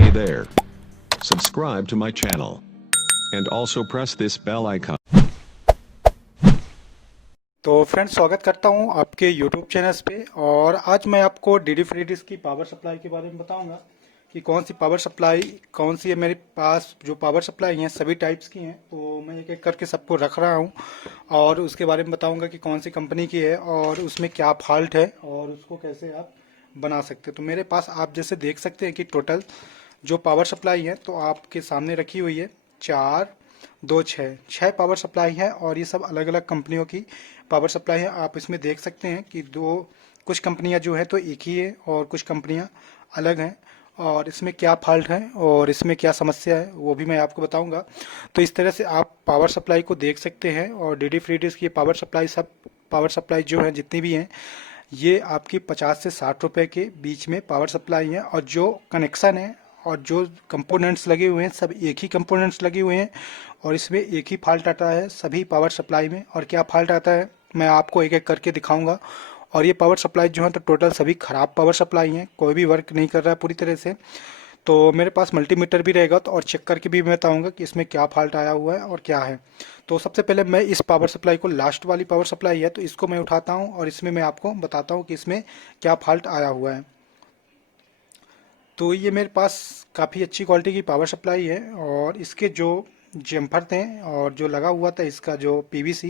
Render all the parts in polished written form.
Hey there. Subscribe to my channel. And also press this bell icon. तो friends, स्वागत करता हूं आपके यूट्यूब चैनल्स पे। और आज मैं आपको डीडी फ्री डिश की पावर सप्लाई के बारे में बताऊंगा कि कौन सी पावर सप्लाई कौन सी है। मेरे पास जो पावर सप्लाई हैं सभी टाइप्स की हैं, तो मैं एक एक करके सबको रख रहा हूं और उसके बारे में बताऊंगा कि कौन सी कंपनी की है और उसमें क्या फॉल्ट है और उसको कैसे आप बना सकते हैं। तो मेरे पास आप जैसे देख सकते हैं कि टोटल जो पावर सप्लाई है तो आपके सामने रखी हुई है 4, 2, 6 पावर सप्लाई है और ये सब अलग अलग कंपनियों की पावर सप्लाई है। आप इसमें देख सकते हैं कि कुछ कंपनियां जो है तो एक ही है और कुछ कंपनियां अलग हैं, और इसमें क्या फॉल्ट है और इसमें क्या समस्या है वो भी मैं आपको बताऊंगा। तो इस तरह से आप पावर सप्लाई को देख सकते हैं। और डीडी फ्री डिश की पावर सप्लाई पावर सप्लाई जो है जितनी भी हैं ये आपकी 50 से 60 रुपए के बीच में पावर सप्लाई है। और जो कनेक्शन है और जो कंपोनेंट्स लगे हुए हैं सब एक ही कंपोनेंट्स लगे हुए हैं और इसमें एक ही फॉल्ट आता है सभी पावर सप्लाई में। और क्या फॉल्ट आता है मैं आपको एक एक करके दिखाऊंगा। और ये पावर सप्लाई जो है तो टोटल सभी खराब पावर सप्लाई हैं, कोई भी वर्क नहीं कर रहा है पूरी तरह से। तो मेरे पास मल्टीमीटर भी रहेगा तो और चेक करके भी मैं बताऊंगा कि इसमें क्या फॉल्ट आया हुआ है और क्या है। तो सबसे पहले मैं इस पावर सप्लाई को, लास्ट वाली पावर सप्लाई है तो इसको मैं उठाता हूँ और इसमें मैं आपको बताता हूँ कि इसमें क्या फॉल्ट आया हुआ है। तो ये मेरे पास काफ़ी अच्छी क्वालिटी की पावर सप्लाई है और इसके जो जम्फर थे और जो लगा हुआ था इसका जो पीवीसी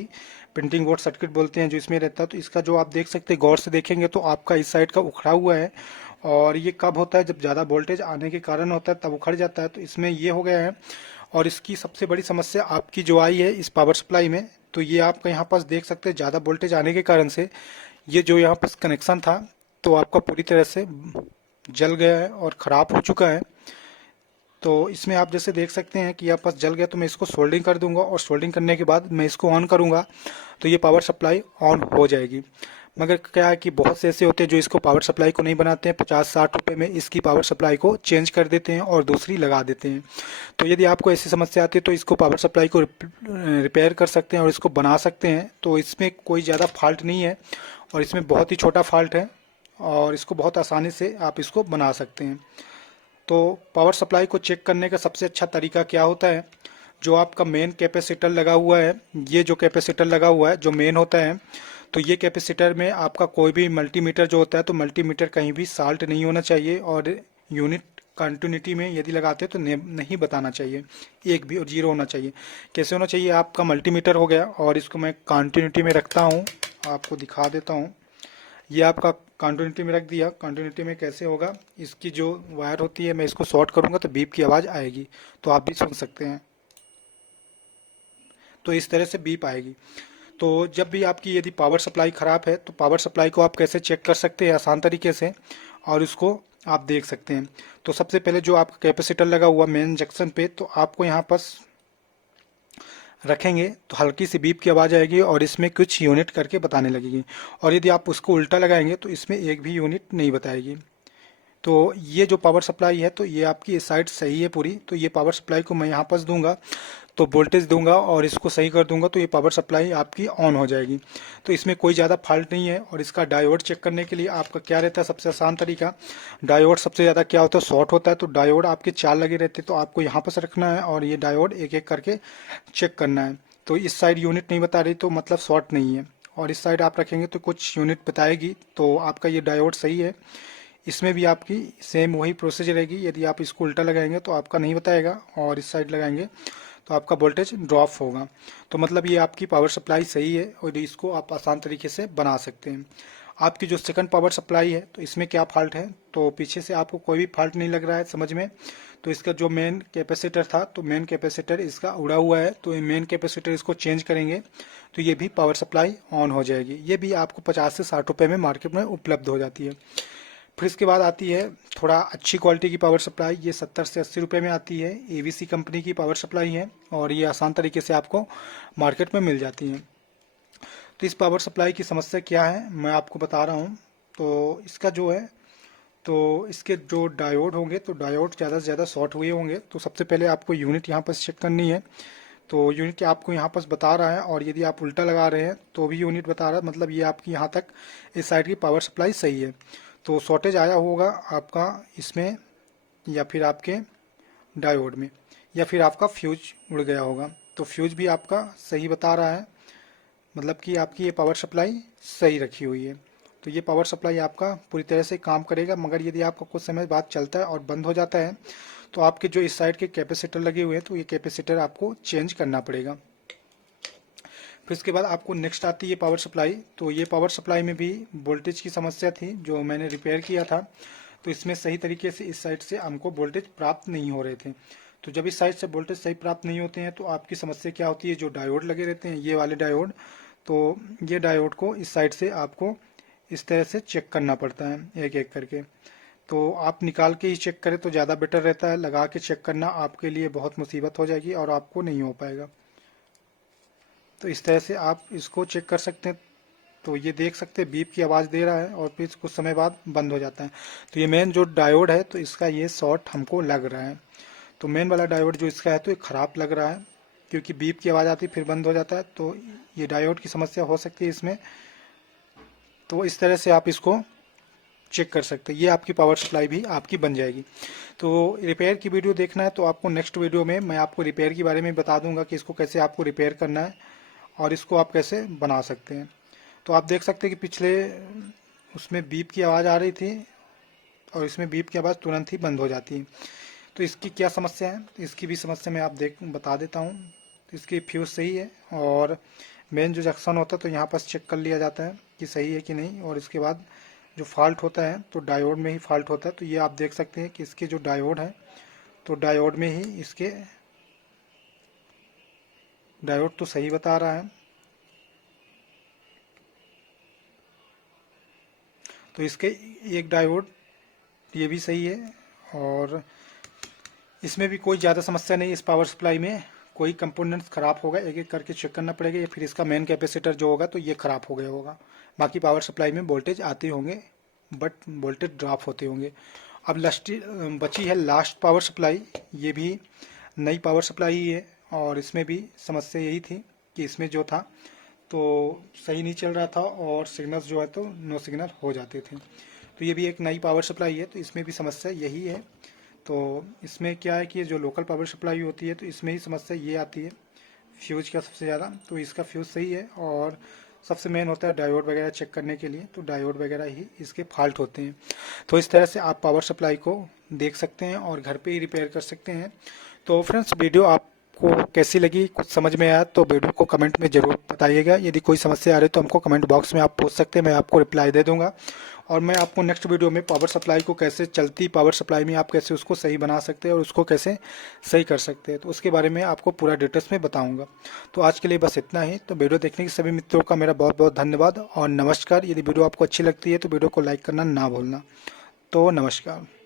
प्रिंटिंग बोर्ड सर्किट बोलते हैं जो इसमें रहता है, तो इसका जो आप देख सकते हैं गौर से देखेंगे तो आपका इस साइड का उखड़ा हुआ है। और ये कब होता है, जब ज़्यादा वोल्टेज आने के कारण होता है तब उखड़ जाता है। तो इसमें ये हो गया है। और इसकी सबसे बड़ी समस्या आपकी जो आई है इस पावर सप्लाई में, तो ये आपका यहाँ पास देख सकते हैं ज़्यादा वोल्टेज आने के कारण से ये जो यहाँ पास कनेक्शन था तो आपका पूरी तरह से जल गया है और ख़राब हो चुका है। तो इसमें आप जैसे देख सकते हैं कि यहाँ पास जल गया, तो मैं इसको सोल्डिंग कर दूंगा और सोल्डिंग करने के बाद मैं इसको ऑन करूंगा तो ये पावर सप्लाई ऑन हो जाएगी। मगर क्या है कि बहुत से ऐसे होते हैं जो इसको पावर सप्लाई को नहीं बनाते हैं, 50-60 रुपए में इसकी पावर सप्लाई को चेंज कर देते हैं और दूसरी लगा देते हैं। तो यदि आपको ऐसी समस्या आती है तो इसको पावर सप्लाई को रिपेयर कर सकते हैं और इसको बना सकते हैं। तो इसमें कोई ज़्यादा फॉल्ट नहीं है और इसमें बहुत ही छोटा फॉल्ट है और इसको बहुत आसानी से आप इसको बना सकते हैं। तो पावर सप्लाई को चेक करने का सबसे अच्छा तरीका क्या होता है, जो आपका मेन कैपेसिटर लगा हुआ है, ये जो कैपेसिटर लगा हुआ है जो मेन होता है, तो ये कैपेसिटर में आपका कोई भी मल्टीमीटर जो होता है तो मल्टीमीटर कहीं भी साल्ट नहीं होना चाहिए और यूनिट कंटिन्यूटी में यदि लगाते हैं तो नहीं बताना चाहिए, एक भी, और जीरो होना चाहिए। कैसे होना चाहिए, आपका मल्टीमीटर हो गया और इसको मैं कंटिन्यूटी में रखता हूँ, आपको दिखा देता हूँ। ये आपका कंटिन्यूटी में रख दिया। कंटिन्यूटी में कैसे होगा, इसकी जो वायर होती है मैं इसको शॉर्ट करूंगा तो बीप की आवाज़ आएगी, तो आप भी सुन सकते हैं। तो इस तरह से बीप आएगी। तो जब भी आपकी यदि पावर सप्लाई ख़राब है तो पावर सप्लाई को आप कैसे चेक कर सकते हैं आसान तरीके से, और उसको आप देख सकते हैं। तो सबसे पहले जो आपका कैपेसिटर लगा हुआ मेन जंक्शन पे, तो आपको यहाँ पर रखेंगे तो हल्की सी बीप की आवाज़ आएगी और इसमें कुछ यूनिट करके बताने लगेगी। और यदि आप उसको उल्टा लगाएंगे तो इसमें एक भी यूनिट नहीं बताएगी। तो ये जो पावर सप्लाई है तो ये आपकी इस साइड सही है पूरी। तो ये पावर सप्लाई को मैं यहाँ पास दूंगा तो वोल्टेज दूंगा और इसको सही कर दूंगा तो ये पावर सप्लाई आपकी ऑन हो जाएगी। तो इसमें कोई ज़्यादा फॉल्ट नहीं है। और इसका डायोड चेक करने के लिए आपका क्या रहता है, सबसे आसान तरीका, डायोड सबसे ज़्यादा क्या होता है, शॉर्ट होता है। तो डायोड आपके 4 लगे रहते हैं तो आपको यहाँ पर रखना है और ये डायोड एक एक करके चेक करना है। तो इस साइड यूनिट नहीं बता रही तो मतलब शॉर्ट नहीं है, और इस साइड आप रखेंगे तो कुछ यूनिट बताएगी, तो आपका ये डायोड सही है। इसमें भी आपकी सेम वही प्रोसेस रहेगी। यदि आप इसको उल्टा लगाएंगे तो आपका नहीं बताएगा और इस साइड लगाएंगे तो आपका वोल्टेज ड्रॉप होगा। तो मतलब ये आपकी पावर सप्लाई सही है और इसको आप आसान तरीके से बना सकते हैं। आपकी जो सेकंड पावर सप्लाई है तो इसमें क्या फॉल्ट है, तो पीछे से आपको कोई भी फॉल्ट नहीं लग रहा है समझ में। तो इसका जो मेन कैपेसिटर था तो मेन कैपेसिटर इसका उड़ा हुआ है, तो ये मेन कैपेसिटर इसको चेंज करेंगे तो ये भी पावर सप्लाई ऑन हो जाएगी। ये भी आपको 50 से 60 रुपये में मार्केट में उपलब्ध हो जाती है। फिर इसके बाद आती है थोड़ा अच्छी क्वालिटी की पावर सप्लाई, ये 70 से 80 रुपये में आती है। एवीसी कंपनी की पावर सप्लाई है और ये आसान तरीके से आपको मार्केट में मिल जाती है। तो इस पावर सप्लाई की समस्या क्या है मैं आपको बता रहा हूँ। तो इसका जो है तो इसके जो डायोड होंगे तो डायोड ज़्यादा से ज़्यादा शॉर्ट हुए होंगे। तो सबसे पहले आपको यूनिट यहाँ पर चेक करनी है। तो यूनिट आपको यहाँ पर बता रहा है और यदि आप उल्टा लगा रहे हैं तो भी यूनिट बता रहा है, मतलब ये आपकी यहाँ तक इस साइड की पावर सप्लाई सही है। तो शॉर्टेज आया होगा आपका इसमें या फिर आपके डायोड में, या फिर आपका फ्यूज उड़ गया होगा। तो फ्यूज भी आपका सही बता रहा है, मतलब कि आपकी ये पावर सप्लाई सही रखी हुई है। तो ये पावर सप्लाई आपका पूरी तरह से काम करेगा, मगर यदि आपका कुछ समय बाद चलता है और बंद हो जाता है तो आपके जो इस साइड के कैपेसिटर लगे हुए हैं तो ये कैपेसिटर आपको चेंज करना पड़ेगा। फिर इसके बाद आपको नेक्स्ट आती है पावर सप्लाई। तो ये पावर सप्लाई में भी वोल्टेज की समस्या थी जो मैंने रिपेयर किया था। तो इसमें सही तरीके से इस साइड से हमको वोल्टेज प्राप्त नहीं हो रहे थे। तो जब इस साइड से वोल्टेज सही प्राप्त नहीं होते हैं तो आपकी समस्या क्या होती है, जो डायोड लगे रहते हैं ये वाले डायोड, तो ये डायोड को इस साइड से आपको इस तरह से चेक करना पड़ता है एक एक करके। तो आप निकाल के ही चेक करें तो ज़्यादा बेटर रहता है, लगा के चेक करना आपके लिए बहुत मुसीबत हो जाएगी और आपको नहीं हो पाएगा। तो इस तरह से आप इसको चेक कर सकते हैं। तो ये देख सकते हैं बीप की आवाज़ दे रहा है और फिर कुछ समय बाद बंद हो जाता है। तो ये मेन जो डायोड है तो इसका ये शॉर्ट हमको लग रहा है। तो मेन वाला डायोड जो इसका है तो ये ख़राब लग रहा है, क्योंकि बीप की आवाज़ आती है फिर बंद हो जाता है। तो ये डायोड की समस्या हो सकती है इसमें। तो इस तरह से आप इसको चेक कर सकते हैं। ये आपकी पावर सप्लाई भी आपकी बन जाएगी। तो रिपेयर की वीडियो देखना है तो आपको नेक्स्ट वीडियो में मैं आपको रिपेयर के बारे में बता दूंगा कि इसको कैसे आपको रिपेयर करना है और इसको आप कैसे बना सकते हैं। तो आप देख सकते हैं कि पिछले उसमें बीप की आवाज़ आ रही थी और इसमें बीप की आवाज़ तुरंत ही बंद हो जाती है। तो इसकी क्या समस्या है, इसकी भी समस्या मैं आप बता देता हूँ। तो इसकी फ्यूज़ सही है और मेन जो जंक्शन होता है तो यहाँ पर चेक कर लिया जाता है कि सही है कि नहीं। और इसके बाद जो फॉल्ट होता है तो डायोड में ही फॉल्ट होता है। तो ये आप देख सकते हैं कि इसके जो डायोड है तो डायोड में ही इसके डायोड तो सही बता रहा है। तो इसके एक डायोड ये भी सही है और इसमें भी कोई ज़्यादा समस्या नहीं। इस पावर सप्लाई में कोई कंपोनेंट्स ख़राब होगा, एक एक करके चेक करना पड़ेगा, या फिर इसका मेन कैपेसिटर जो होगा तो ये ख़राब हो गया होगा। बाकी पावर सप्लाई में वोल्टेज आते होंगे बट वोल्टेज ड्रॉप होते होंगे। अब बची है लास्ट पावर सप्लाई। ये भी नई पावर सप्लाई ही है और इसमें भी समस्या यही थी कि इसमें जो था तो सही नहीं चल रहा था और सिग्नल्स जो है तो नो सिग्नल हो जाते थे। तो ये भी एक नई पावर सप्लाई है तो इसमें भी समस्या यही है। तो इसमें क्या है कि जो लोकल पावर सप्लाई होती है तो इसमें ही समस्या ये आती है फ्यूज का सबसे ज़्यादा। तो इसका फ्यूज सही है और सबसे मेन होता है डायोड वगैरह चेक करने के लिए, तो डायोड वगैरह ही इसके फॉल्ट होते हैं। तो इस तरह से आप पावर सप्लाई को देख सकते हैं और घर पे ही रिपेयर कर सकते हैं। तो फ्रेंड्स वीडियो आपको कैसी लगी, कुछ समझ में आया तो वीडियो को कमेंट में ज़रूर बताइएगा। यदि कोई समस्या आ रही है तो हमको कमेंट बॉक्स में आप पूछ सकते हैं, मैं आपको रिप्लाई दे दूँगा। और मैं आपको नेक्स्ट वीडियो में पावर सप्लाई को कैसे चलती पावर सप्लाई में आप कैसे उसको सही बना सकते हैं और उसको कैसे सही कर सकते हैं तो उसके बारे में आपको पूरा डिटेल्स में बताऊंगा। तो आज के लिए बस इतना ही। तो वीडियो देखने के सभी मित्रों का मेरा बहुत बहुत धन्यवाद और नमस्कार। यदि वीडियो आपको अच्छी लगती है तो वीडियो को लाइक करना ना भूलना। तो नमस्कार।